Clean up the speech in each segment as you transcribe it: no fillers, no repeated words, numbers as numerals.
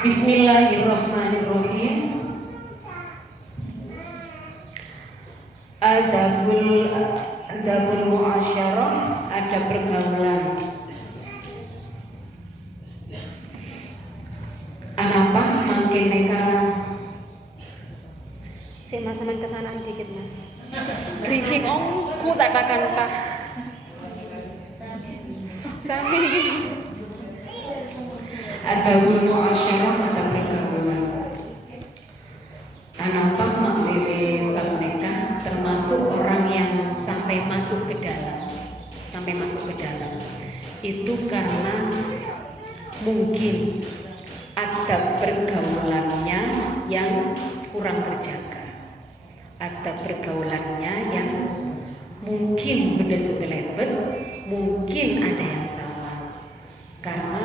Bismillahirrahmanirrahim. Adabul muasyarah, ada pergaulan. Anapa makin neka. Si mas saman kesanaan dikit mas. Drinking ku tak makan pak. Sami. Adabul muasyarah, ada pergaulan. Anapa makin neka termasuk orang yang sampai masuk ke dalam. Itu karena mungkin ada pergaulannya yang kurang terjaga, ada pergaulannya yang mungkin beda sekelebet, mungkin ada yang salah. Karena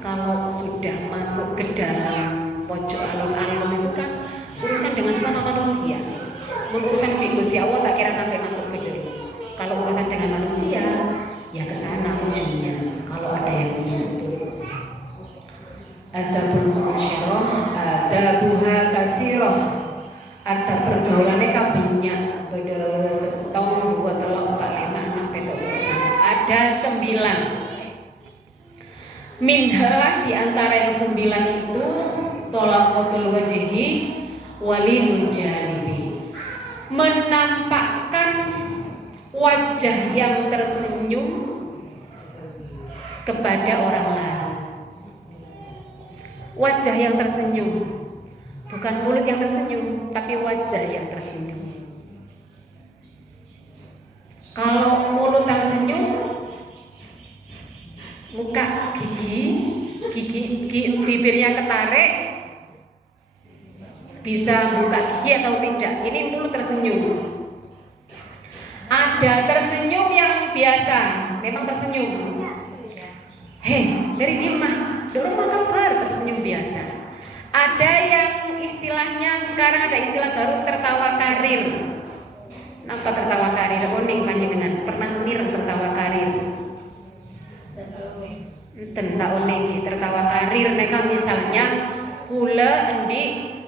kalau sudah masuk ke dalam pojok alun-alun itu kan urusan dengan sesama manusia, urusan dengan Gusti Allah tak kira sampai masuk ke dalam. Kalau urusan dengan manusia ya ke sana ujungnya. Kalau ada yang menuntut. Adabul muasyarah, adabuha kasirah. Ada pergaulannya kabinnya. Pada setahun 2 telok 4 5 6 7 ada 9. Minha di antara yang 9 itu tolaqatul wajhi walinul janibi. Menampakkan wajah yang tersenyum kepada orang lain. Wajah yang tersenyum, bukan mulut yang tersenyum, tapi wajah yang tersenyum. Kalau mulut tersenyum, muka gigi bibirnya ketarik, bisa buka gigi atau tidak. Ini mulut tersenyum. Ada tersenyum yang biasa, memang tersenyum. Hei, dari dimah, dorong kabar, tersenyum biasa. Ada yang istilahnya sekarang ada istilah baru, tertawa karir. Nampak tertawa karir? Unik panjenengan pernah mir tertawa karir? Tentang unik tertawa karir. Mereka misalnya kula endi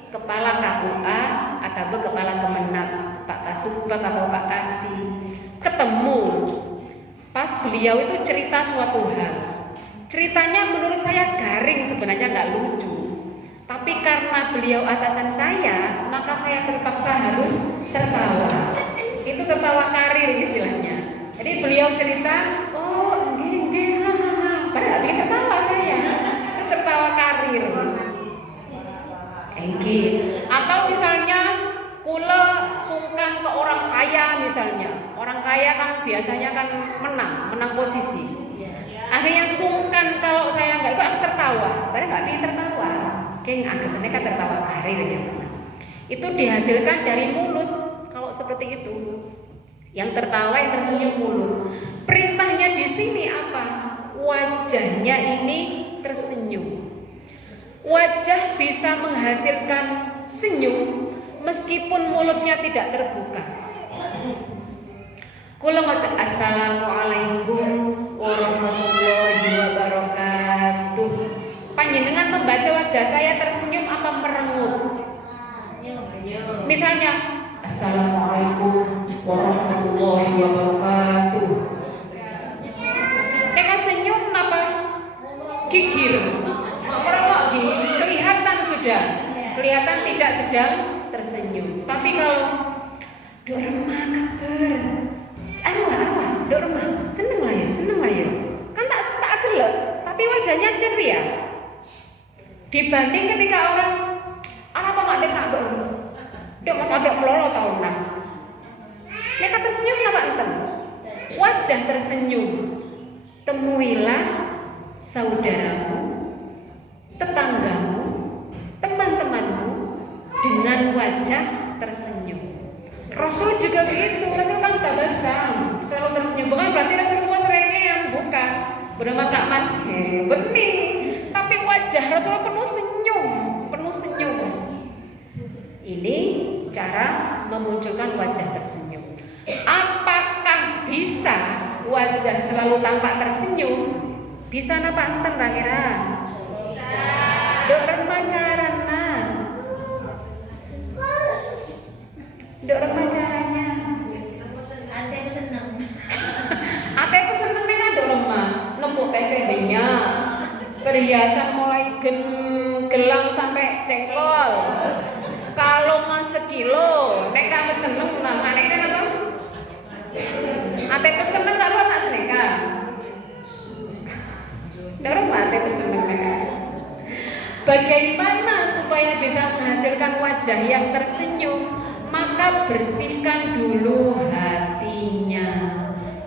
kepala KUA atau kepala Kemenag, Pak Kasubag atau Pak Kasih ketemu. Pas beliau itu cerita suatu hal. Ceritanya menurut saya garing, sebenarnya nggak lucu. Tapi karena beliau atasan saya, maka saya terpaksa harus tertawa. Itu tertawa karir istilahnya. Jadi beliau cerita, oh gini, hahaha. Padahal dia tertawa saya. Itu tertawa karir. Atau misalnya kula sungkan ke orang kaya misalnya. Orang kaya kan biasanya kan menang posisi. Akhirnya sungkan kalau saya nggak ikut, aku tertawa. Padahal nggak pengen tertawa. Akhirnya kan tertawa karir ya. Itu dihasilkan dari mulut. Kalau seperti itu, yang tertawa, yang tersenyum mulut. Perintahnya di sini apa? Wajahnya ini tersenyum. Wajah bisa menghasilkan senyum meskipun mulutnya tidak terbuka. Kula maca assalamualaikum warahmatullahi wabarakatuh. Panjenengan membaca wajah saya tersenyum apa merengut? Misalnya assalamualaikum warahmatullahi wabarakatuh. Mereka senyum apa? Gigir. Merengok gini, kelihatan sudah. Kelihatan tidak sedang tersenyum. Tapi kalau dok remah kabar. Arwah, dok remah, seneng lah ya. Kan tak gelek, tapi wajahnya ceria. Dibanding ketika orang apa mak dek nak dok mata dok melolo tau nah. Mereka tersenyum apa enten? Wajah tersenyum. Temuilah saudaramu, tetanggamu, teman-temanmu dengan wajah tersenyum. Rasul juga begitu. Rasul kan tabasam, selalu tersenyum. Bukan berarti Rasulullah serengean, bukan. Bernama takman, benih. Tapi wajah Rasul penuh senyum. Ini cara memunculkan wajah tersenyum. Apakah bisa wajah selalu tampak tersenyum? Bisa napa enten kira? Dok remaja Ndok remajaannya. Ate seneng. Ate ku seneng nek ndok remah. Nemu PCB-nya. Perhiasan mulai gelang sampai cengkol. Kalau mas sekilo, nek kamu seneng namanya kan apa? Ate ku seneng karo tak seneka. Ndok remah ate ku seneng nek. Bagaimana supaya bisa menghasilkan wajah yang tersenyum? Maka bersihkan dulu hatinya.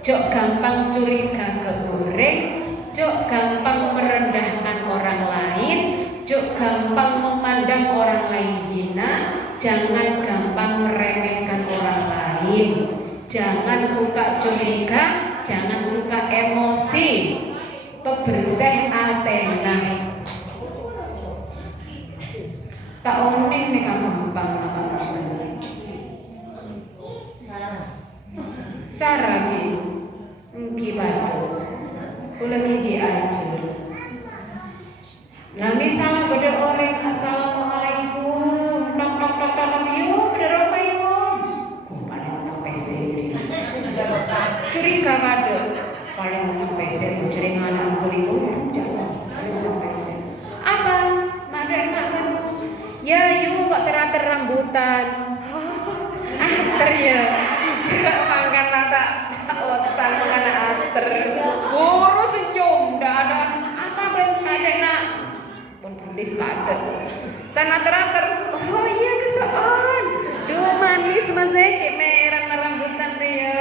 Jok gampang curiga ke orang, jok gampang merendahkan orang lain, jok gampang memandang orang lain hina, jangan gampang meremehkan orang lain. Jangan suka curiga, jangan suka emosi. Pebersih Athena. Tak oning nek gampang apa Sarah ki, gimana? Kula ki diajar. Nah misalnya ada orang assalamualaikum, tok tok tok tok yuk, bener apa yuk? Kumpulin orang PC. Curiga kada, paling orang PC jaringan ampun itu jangan. Orang PC. Apa? Makan. Ya yuk kok teratur rambutan. Ater ya. Makan mata otak makan ater. Buru senyum ndak ada apa ben ada nak. Pun tulis kada. Sana teratur. Oh iya kesoan. Duh manis mas cek merah rambutan dia.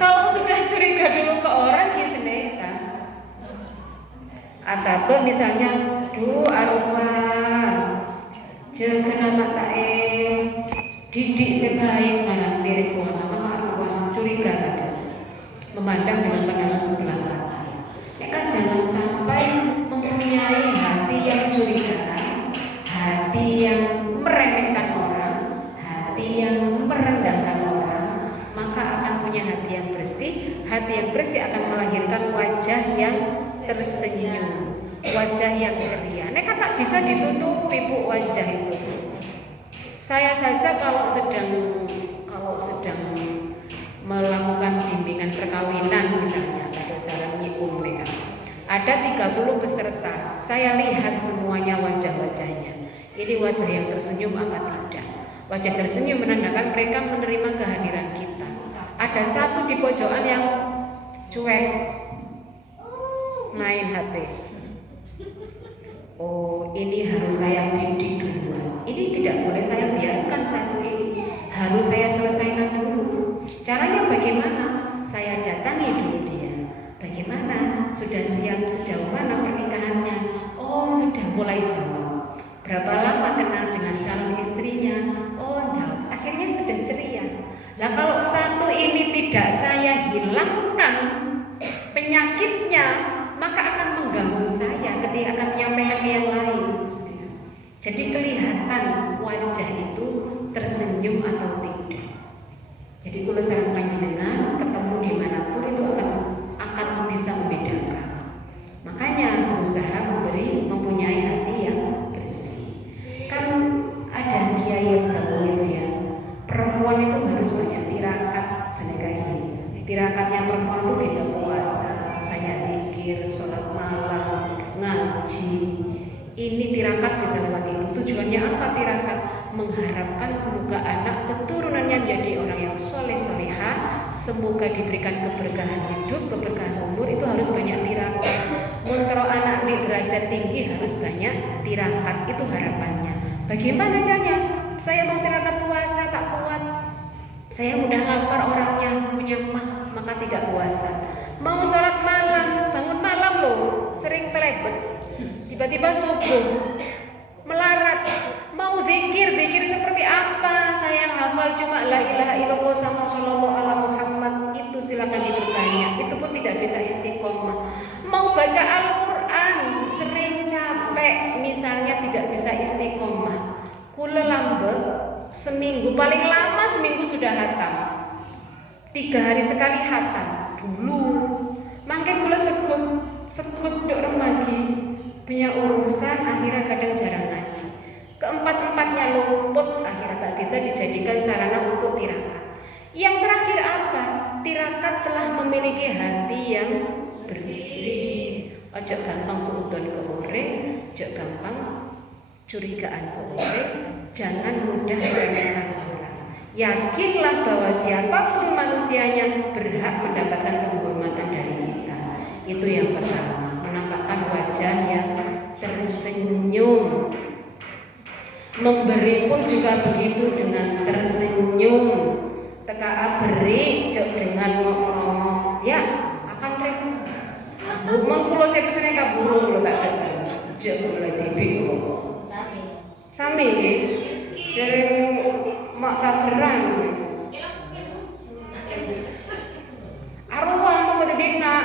Kalau sudah curiga dulu ke orang kisah atau misalnya duh aroma jangan mata didik sebaik ngarang diri Tuhan nama arwah curiga ada memandang dengan pandangan sebelah mata. Kan jangan sampai mempunyai hati yang curigaan, hati yang meremehkan orang, hati yang merendahkan orang, maka akan punya hati yang bersih. Hati yang bersih akan melahirkan wajah yang tersenyum, wajah yang ceria. Nek tak bisa ditutupi bu wajah itu. Saya saja kalau sedang melakukan bimbingan perkawinan misalnya pada sarangnya umum ada 30 peserta. Saya lihat semuanya wajah-wajahnya. Ini wajah yang tersenyum apa tidak? Wajah tersenyum menandakan mereka menerima kehadiran kita. Ada satu di pojokan yang cuek main HP. Oh, ini harus saya bidik duluan. Ini tidak boleh saya biarkan satu ini. Harus saya selesaikan dulu. Caranya bagaimana? Saya datangi dulu dia. Bagaimana? Sudah siap sejauh mana pernikahannya? Oh, sudah mulai jawab. Berapa lama kenal dengan calon istrinya? Oh, jawab. Akhirnya sudah ceria. Nah, kalau satu ini tidak saya hilangkan penyakitnya, maka akan mengganggu saya ketika akan menyampaikan ke yang lain. Jadi kelihatan wajah itu tersenyum atau tidak. Jadi kalau saya panjenengan ketemu dimanapun itu akan bisa membedakan. Makanya berusaha mempunyai hati yang bersih. Kan ada kiai yang tahu itu ya, perempuan itu harus banyak tirakat senekahi. Tirakatnya perempuan itu bisa puasa, banyak zikir, sholat malam, ngaji. Ini tirakat bisa lewat itu. Tujuannya apa tirakat? Mengharapkan semoga anak keturunannya menjadi orang yang soleh soleha, semoga diberikan keberkahan hidup, keberkahan umur. Itu harus banyak tirakat. Untuk anak di derajat tinggi harus banyak tirakat. Itu harapannya. Bagaimana caranya? Saya mau tirakat puasa tak kuat. Saya mudah lapar orangnya punya mah, maka tidak puasa. Mau sholat malam, bangun malam loh, sering telebet. Tiba-tiba subuh melarat. Mau zikir seperti apa? Saya hafal cuma la ilaha illallah sama sallallahu ala Muhammad. Itu silakan dibertanya. Itu pun tidak bisa istiqomah. Mau baca Al-Quran sering capek, misalnya tidak bisa istiqomah. Kula lambe seminggu, paling lama seminggu sudah hatam. 3 hari sekali hatam dulu. Mangke kula sekut dok remagi. banyak urusan, akhirnya kadang jarang ngaji. Keempat-empatnya luput, akhirnya tak bisa dijadikan sarana untuk tirakat. Yang terakhir apa? Tirakat telah memiliki hati yang bersih. Ojo gampang suudon ke urip, ojo gampang curigaan ke urip, jangan mudah meremehkan orang. Yakinlah bahwa siapapun manusianya berhak mendapatkan penghormatan dari kita. Itu yang pertama, menampakkan wajah yang tersenyum. Memberi pun juga begitu, dengan tersenyum. Teka beri jok dengan ngomong, ya akan rek. Mun kula saya pesene kaburu lho tak dengar. Jok mulai dibiku. Sami nggih. Jare mak kageran. Arwah mau dina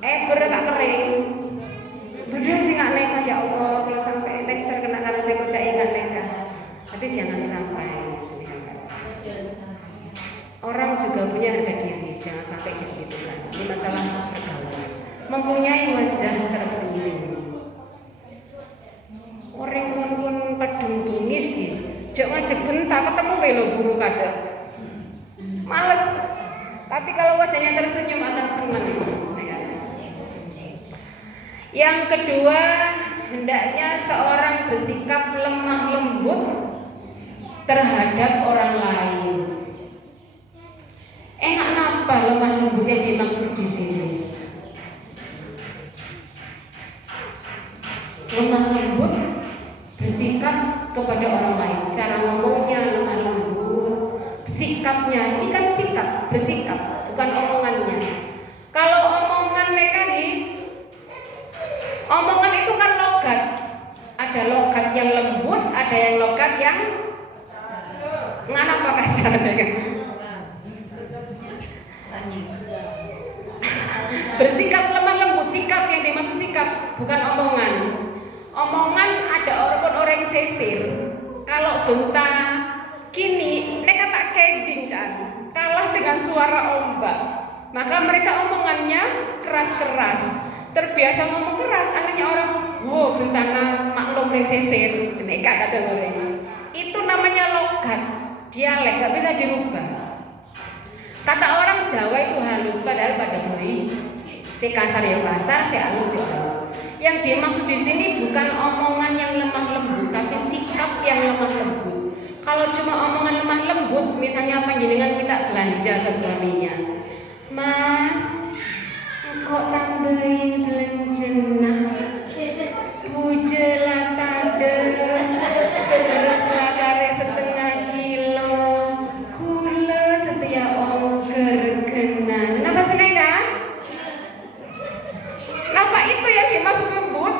tak kering. Bener sih nggak neka, ya Allah, kalau sampai next terkena karena saya kocak nggak neka. Tapi jangan sampai. Orang juga punya harga diri, jangan sampai digitukan. Ini masalah pergaulan. Mempunyai wajah tersenyum. Orang pun pedung bungis gitu. Jok ngajak bentar ketemu belo buru kada. Males. Tapi kalau wajahnya tersenyum akan senang. Yang kedua, hendaknya seorang bersikap lemah lembut terhadap orang lain. Enak apa lemah lembut yang dimaksud di sini? Lemah lembut bersikap kepada orang lain, cara ngomongnya lemah lembut, sikapnya. Ini kan sikap, bersikap, bukan omongannya. Kalau omongan mereka omongan itu kan logat. Ada logat yang lembut, ada yang logat yang ngana apa kasar kan? Bersikap lemah lembut, sikap yang dimaksud sikap, bukan omongan. Omongan ada orang sesir. Kalau bentar kini mereka tak keding kan, kalah dengan suara ombak. Maka mereka omongannya keras-keras. Terbiasa ngomong keras, akhirnya orang, wow, bentana maklum yang sesir, seneka kata orang. Itu namanya logat, dialek, gak bisa dirubah. Kata orang Jawa itu halus, padahal pada bui. Si kasar ya kasar, si halus ya halus. Yang dimaksud di sini bukan omongan yang lemah lembut, tapi sikap yang lemah lembut. Kalau cuma omongan lemah lembut, misalnya panjenengan minta belanja ke suaminya, Mas, kok tambahin belanjana, bujelah tade, terus lakare setengah kilo, gula setia ongker kena. Kenapa seneng kan? Kenapa itu yang dimaksud lembut?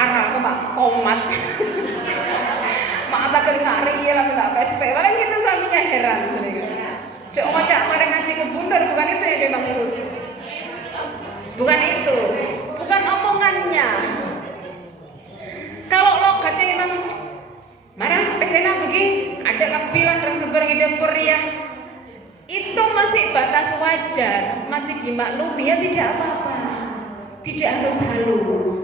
Aku pak komat. Maaf tak ngari ya, tapi tak pese. Paling gitu suaminya heran. Cok ngocak bareng ngaji ke bundar, bukan itu yang dimaksud. Bukan itu, bukan omongannya. Kalau logatnya memang marah, pesena begini, ada kapilah tersebar di dapur ya. Itu masih batas wajar, masih dimaklumi, ya tidak apa-apa. Tidak harus halus.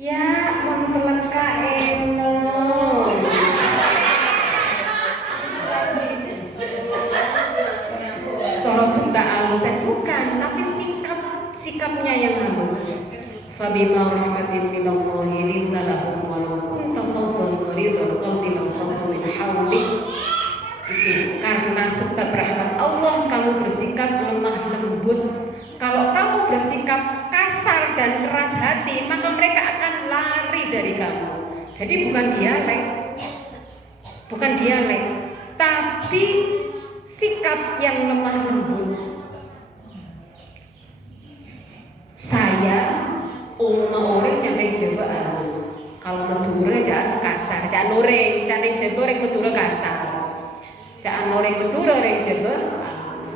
Ya, mempeleka enon. Sorot benda halusan bukan, tapi sikapnya yang halus. Fabima rahmatin minallahi linna lahum walau kunta fadhlan ghalidhal qalbi lanfaddu min hawlik. Itu karena sebab rahmat Allah kamu bersikap lemah lembut. Kalau kamu bersikap kasar dan keras hati, maka mereka akan lari dari kamu. Jadi bukan dialek, tapi sikap yang lemah lembut. Saya orang jangan Jawa halus. Kalau Madura jangan kasar, jangan noreng, jangan Jawa orang Madura kasar. Jangan orang Madura orang Jawa halus.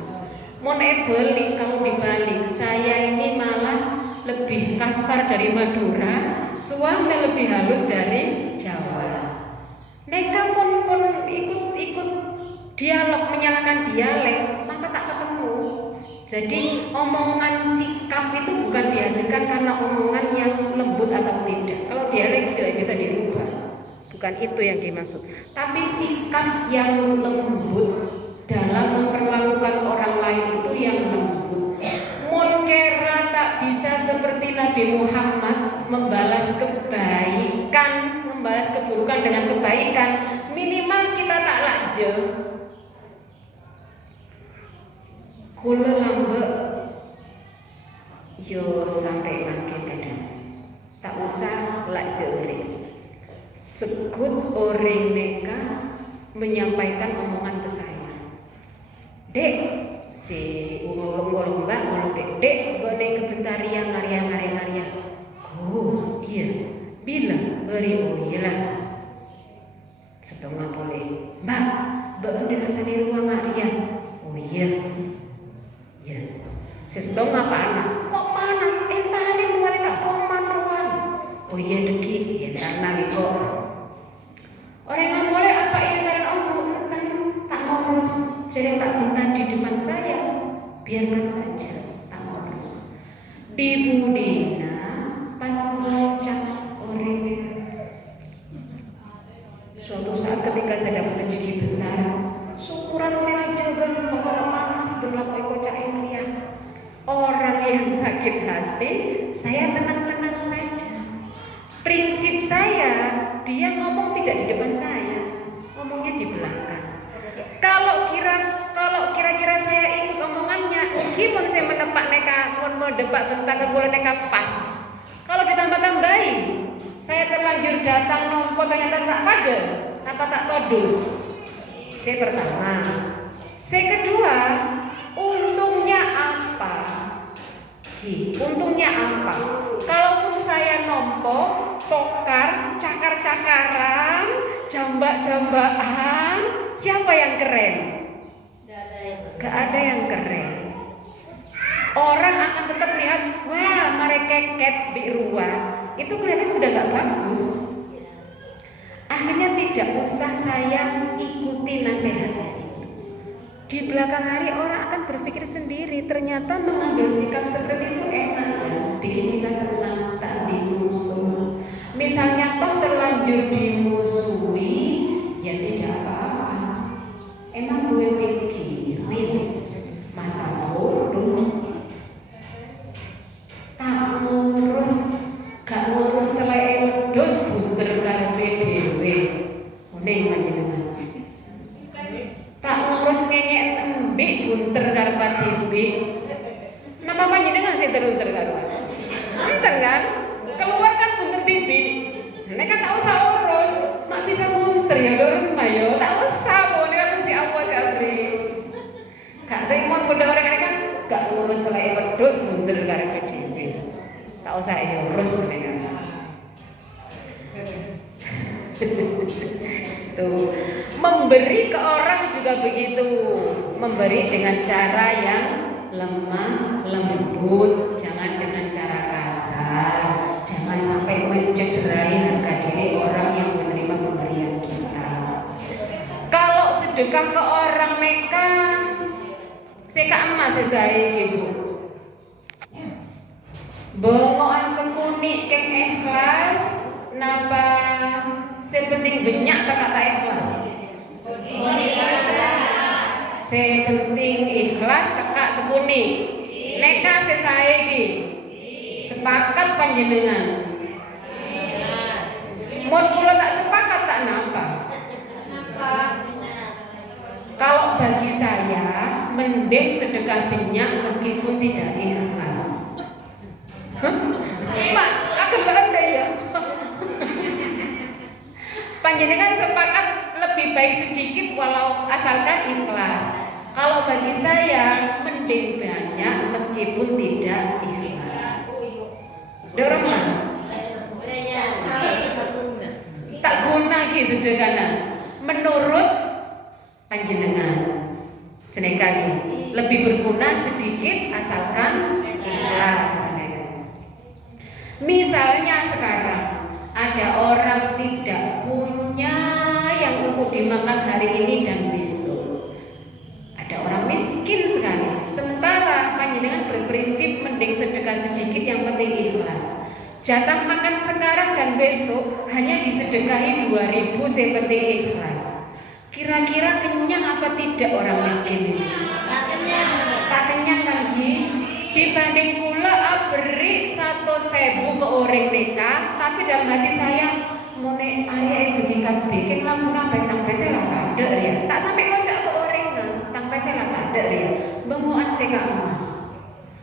Mau balik, kamu dibalik, saya ini malah lebih kasar dari Madura, suami lebih halus dari Jawa. Mereka pun ikut dialog, menyalakan dialek, maka tak ketemu. Jadi omongan sikap itu bukan dihasilkan karena omongan yang lembut atau tidak. Kalau dialek tidak bisa dirubah. Bukan itu yang dimaksud. Tapi sikap yang lembut dalam memperlakukan orang lain itu yang lembut. Munkera tak bisa seperti Nabi Muhammad membalas kebaikan, membalas keburukan dengan kebaikan. Minimal kita tak lakje. Kula lambek yo sampai makin kadang. Tak usah lakje urip. Sekut orang mereka menyampaikan omongan ke saya. Dek, si ngolong-ngolong mbak, ngolong dek, bone kebentarian ngarian. Oh iya, bila beri oh iyalah. Setengah boleh. Mbak, mbak rasa di ruang ngarian. Oh iya. Ya. Setengah panas. Kok panas? Tarik mereka poman ruang. Oh iya deki, ya karena kok. Orang yang boleh apa yang aku tak ngurus. Jadi tak bentar di depan saya, biarkan saja, tak ngurus. Di Budina pas loncat orang. Suatu saat ketika saya dapat rezeki besar, syukuran saya jaga kalau panas berlaku kocak ya. Orang yang sakit hati, saya tenang-tenang saja. Prinsip saya, dia ngomong tidak di depan saya, ngomongnya di belakang. Kalau kira-kira saya ikut omongannya, meskipun saya menepak neka, mau depak bentak kula neka pas. Kalau ditambahkan baik, saya terlanjur datang nompo ternyata tak pada, apa tak todus. Saya pertama. Saya kedua, untungnya apa? Untungnya apa? Kalaupun saya nompo, tokar, cakar-cakaran, jambak-jambakan, siapa yang keren? Gak ada yang keren. Orang akan tetap lihat, wah mereka keket di ruang. Itu kelihatan sudah gak bagus. Akhirnya tidak usah saya ikuti nasihatnya itu. Di belakang hari orang akan berpikir sendiri. Ternyata mengambil sikap seperti itu enak ya, bikin kita tenang, tak dimusuh. Misalnya toh terlanjur dimusuhi, ya tidak apa-apa. Emang gue pikirin masa bodoh. Tak ngurus, gak ngurus telek dos bunter karepe dhewe. Uning panjenengan. Tak ngurus ngenyek embik bunter karepe dhewe. Napa panjenengan sing terunter karepe? Enten kan? Keluar kan bunter tibi. Nek tak usah urus, mak bisa bunter ya lho rumah yo. Tak usah pun nek mesti apa jabri. Gak terima benda orang kan gak ngurus telek wedhus bunter karepe dhewe. Tak usah ya urus nek. Tuh, memberi ke orang juga begitu. Memberi dengan cara yang lemah, lembut, jangan dengan cara kasar. Jangan sampai mencederai harga diri orang yang menerima pemberian kita. Kalau sedekah ke orang mereka, seka emas saya gitu. Bongoan sekuni keng ikhlas, napa sepenting banyak kata ikhlas. Sepenting ikhlas kakak sekuni. Neka sesaiki sepakat panjenengan. Mun kula tak sepakat tak napa. Kalau bagi saya mending sedekah banyak meskipun tidak ikhlas. Mak, agak banget ya. Panjenengan sepakat lebih baik sedikit walau asalkan ikhlas. Kalau bagi saya mending banyak meskipun tidak ikhlas. Dorong mah. Tak guna ki sedekahna. Menurut panjenengan senekali lebih berguna sedikit asalkan ikhlas. Misalnya sekarang ada orang tidak punya yang untuk dimakan hari ini dan besok. Ada orang miskin sekali. Sementara Jatah makan sekarang dan besok hanya disedekahi 2.000, yang penting ikhlas. Kira-kira kenyang apa tidak orang miskin ini? Tak kenyang kan Gi? Dibanding kula beri 1.000 ke orang nikah, tapi dalam hati saya mone area itu bikin lagu nambah sampai saya lah ada ya. Tak sampai ngocak ke orang sampai saya lah ada ya. Benguan saya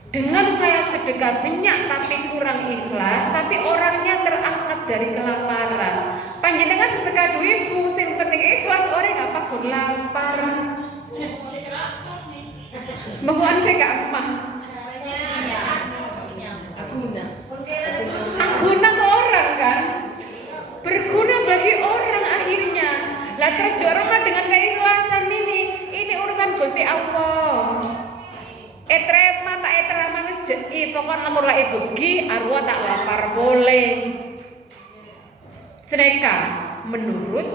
dengan saya sedekah banyak tapi kurang ikhlas, tapi orangnya terangkat dari kelaparan. Panjenengan sedekah 2.000, sing penting ikhlas, orang apa pun lapar. Benguan saya gak emah. Guna ke orang kan, berguna bagi orang akhirnya. Lah terus dorong dengan keikhlasan ini urusan Gusti Allah. Etrema tak etrema wis jeki, pokoknya lamun lak begi arwah tak lapar boleh. Sedekah menurut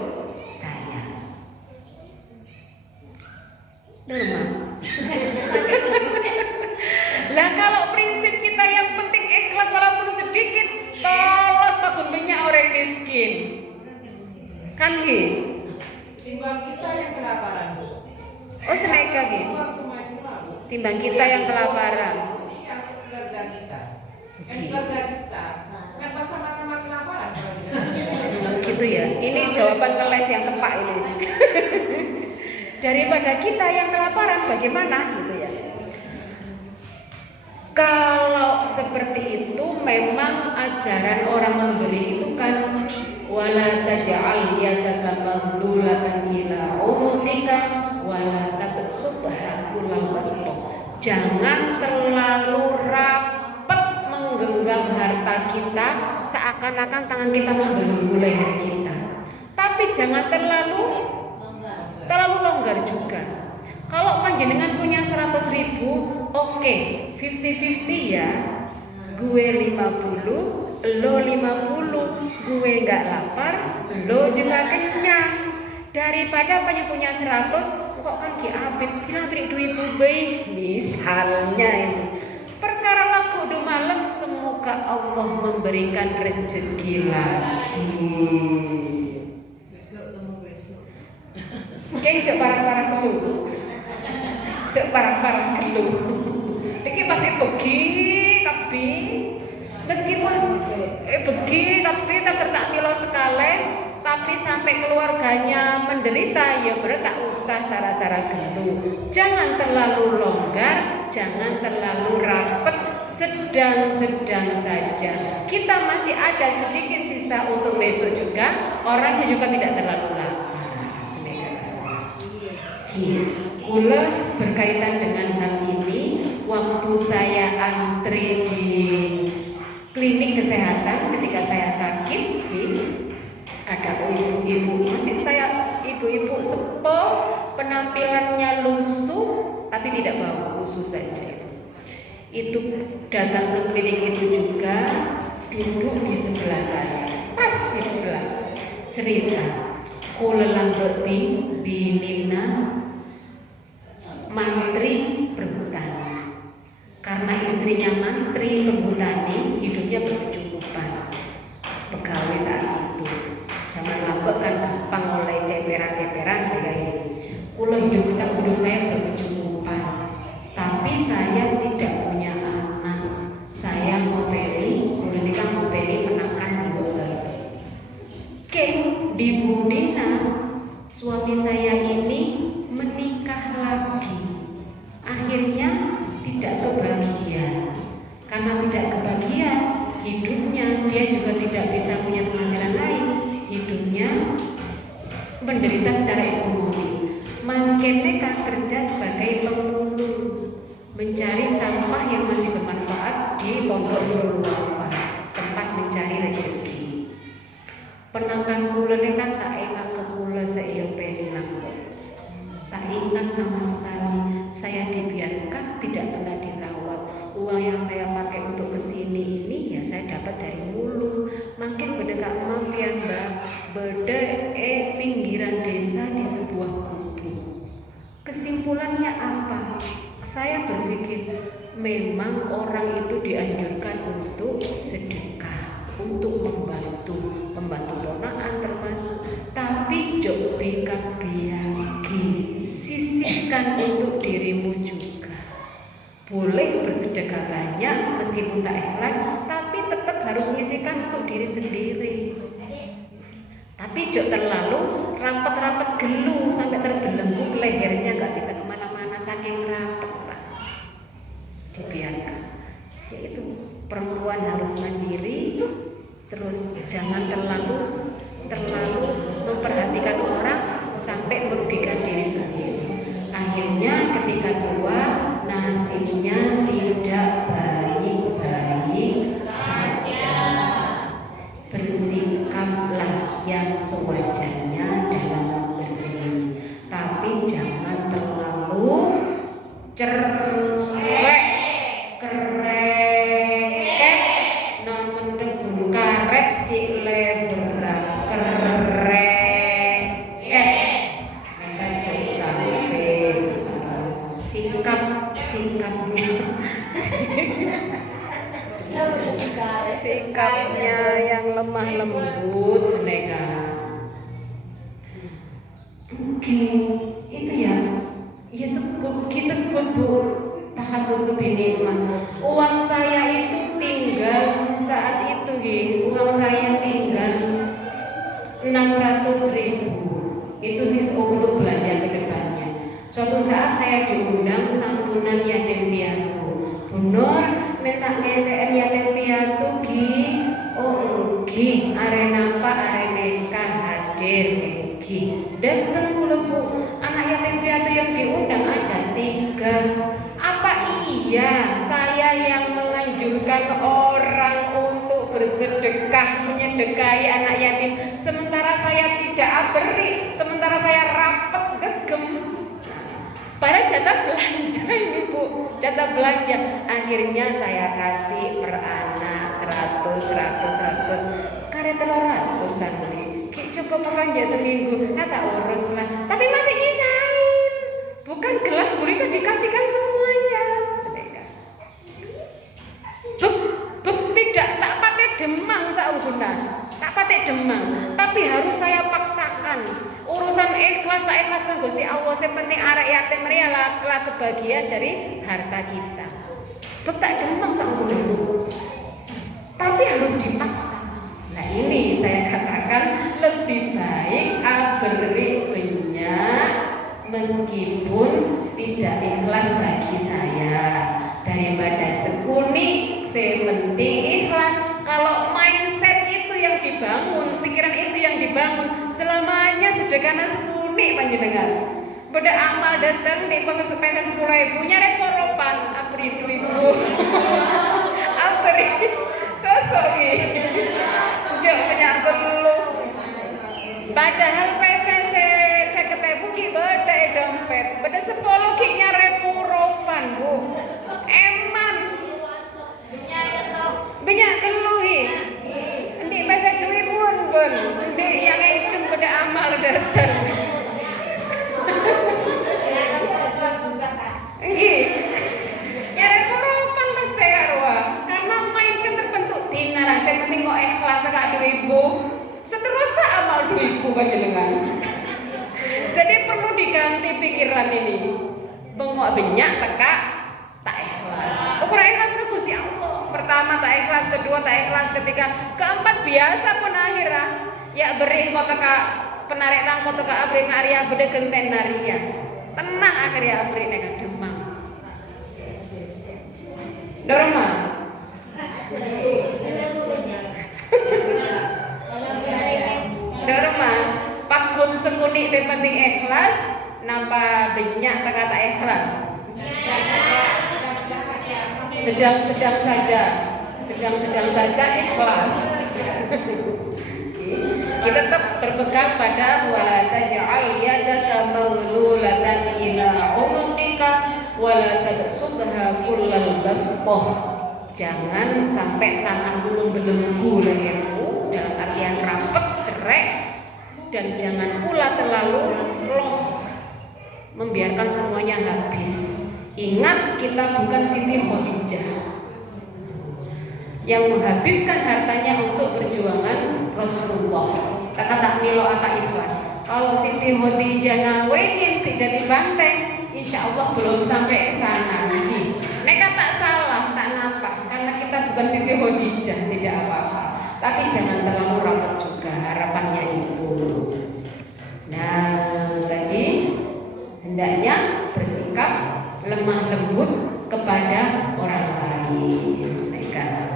saya normal. Lah kalau prinsip kita yang penting ikhlas walaupun sedikit, tolos pakun banyak orang miskin. Kan Ki? Timbang kita yang kelaparan. Oh sedekah Ki. Timbang kita yang kelaparan. Iya, keluarga kita. Keluarga kita kan sama-sama kelaparan kalau Gitu ya. Ini jawaban keles yang tepat ini. Daripada kita yang kelaparan bagaimana gitu ya. Kalau seperti itu memang ajaran orang memberi itu kan wala taj'al yadaka maghlulatan ila unuqika wala tabsutha kullal basti. Jangan terlalu rapat menggenggam harta kita seakan-akan tangan kita membelenggu leher kita. Tapi jangan terlalu longgar juga. Kalau panjenengan punya 100.000, oke, 50-50 ya. Gue 50, lo 50, gue nggak lapar, lo juga kenyang. Daripada punya 100, kok kan ki apit, kira beri duit bubay, misalnya ini. Perkara laku do malam, semoga Allah memberikan rezeki lagi. Kayak cek parah-parah keluh, cek parah-parah keluh. Ini pasti pergi, tapi meskipun pergi, tapi tak kertak milo sekali, tapi sampai keluarganya menderita, ya berarti tak usah sara-sara geluh. Jangan terlalu longgar, jangan terlalu rapat, sedang-sedang saja. Kita masih ada sedikit sisa untuk besok juga. Orangnya juga tidak terlalu lapar. Kula berkaitan dengan hal ini, waktu saya antri di klinik kesehatan ketika saya sakit, ada ibu-ibu, masih saya ibu-ibu sepuh, penampilannya lusuh tapi tidak bau, lusuh saja. Itu datang ke klinik itu juga, duduk di sebelah saya, pas di sebelah, cerita kula lambat binina mantri perhutani. Karena istrinya mantri perhutani, hidupnya berkecukupan. Pegawai saat itu, zaman lambat kan gampang oleh ceperan-ceperan saya. Kula hidup saya berkecukupan, tapi saya tidak punya anak. Saya ngopeni, kula nikah ngopeni penakan 2. Di Budina, suami saya ini menikah lagi. Akhirnya tidak kebahagiaan. Karena tidak kebahagiaan, hidupnya dia juga tidak bisa punya penghasilan lain. Hidupnya menderita secara ekonomi. Makin mereka kerja sebagai pemulung, mencari sampah yang masih bermanfaat di Pondok Nurul Wafa, tempat mencari rezeki. Penakan kula kan tak ingat ke kula saya pengen tak ingat sama sekali. Saya dibiarkan, tidak pernah dirawat. Uang yang saya pakai untuk kesini ini ya saya dapat dari mulu. Makin berdekat mampian beda pinggiran desa di sebuah kubu. Kesimpulannya apa? Saya berpikir memang orang itu dianjurkan untuk sedekah. untuk membantu ponakan termasuk, tapi jok beka biagi, sisihkan untuk dirimu juga. Boleh bersedekah banyak meskipun tak ikhlas, tapi tetap harus menyisihkan untuk diri sendiri. Tapi jok terlalu rapat-rapat gelu sampai terbelenggu lehernya, nggak bisa kemana-mana saking rapat, Pak. Dibiarkan. Yaitu perempuan harus mandiri, terus jangan terlalu memperhatikan orang sampai merugikan diri sendiri. Akhirnya ketika tua nasibnya tidak baik-baik saja. Bersikaplah yang sewajarnya dalam memberi, tapi jangan terlalu cerewet, kereket, namun debun karet cik leberat kereket. Maka jangan sampai sikapnya yang lemah lembut, senega. Oke, itu ya sekut Bu, tahadus binikmah. Uang saya itu tinggal saat itu uang saya tinggal 600.000. Itu sih untuk belanja ke depannya. Suatu saat saya diundang santunan yatim piatu. Bu Nur, minta ngesen yatim piatu arena apa arena hadir datang kula Bu. Anak yatim piatu yang diundang ada 3. Apa iya saya yang menganjurkan orang untuk bersedekah menyedekahi anak yatim, sementara saya tidak beri, sementara saya rapat gegem? Padahal jatah belanja ini Bu, jatah belanja. Akhirnya saya kasih per anak 100 karet 300 dan beli. Coba belanja seminggu, tak urus lah. Tapi masih nyisain. Bukan gelap gulita dikasihkan semuanya. Sedekah. Tidak tak pakai demang sauduna. Tak pakai demang, tapi harus saya paksakan. Urusan ikhlas tak ikhlas kan Gusti Allah, yang penting arek yatim adalah kebagian dari harta kita. Tak demang sauduna. Tapi harus dipaksa. Nah ini saya katakan lebih baik beri banyak meskipun tidak ikhlas bagi saya daripada sekuni sepenting ikhlas. Kalau mindset itu yang dibangun, pikiran itu yang dibangun, selamanya sedekahnya sekuni panjenengan. Beda amal datang di pos sepeda 10.000 nyari poropan abri 1.000 abri sosok ini jauh menyangkut dulu. Padahal PCC saya ketemu ki beda dompet, beda 10 ki nyari poropan Bu. Eman banyak keluhi. Ndi bahasa duit pun ndi yang ecem beda amal datang. Nggih. Nyari poropan pasti arwah. Karena mindset terbentuk dina saya penting kok ikhlas sak 2.000. Seterusnya amal 2.000 panjenengan. Jadi perlu diganti pikiran ini. Bengok banyak teka tak ikhlas. Ukuran ikhlas itu Gusti Allah. Pertama tak ikhlas, kedua tak ikhlas, ketiga, keempat biasa pun akhirah. Ya beri engkau teka penarik tangkau teka abri ngaria beda genten naria. Tenang akhirnya abri nega demang. Dorma. Dorma. Pakun sekuni yang penting ikhlas, napa banyak teka tak ikhlas. Sedang-sedang saja ikhlas. Kita tetap berpegang pada wala taj'al yadaka maghlulatan ila 'unuqika wala tabsutha kullal basṭah. Jangan sampai tangan belenggu lehermu dalam artian rapat, cerek, dan jangan pula terlalu los membiarkan semuanya habis. Ingat kita bukan Siti Khadijah. yang menghabiskan hartanya untuk perjuangan Rasulullah. Tak milo ata ikhlas. Kalau Siti Khadijah nawekin di Jati Banteng, insya Allah belum sampai ke sana. Mereka tak salah, tak nampak, karena kita bukan Siti Khadijah, tidak apa-apa. Tapi jangan terlalu rapat juga, harapannya itu. Nah, tadi hendaknya bersikap lemah lembut kepada orang lain.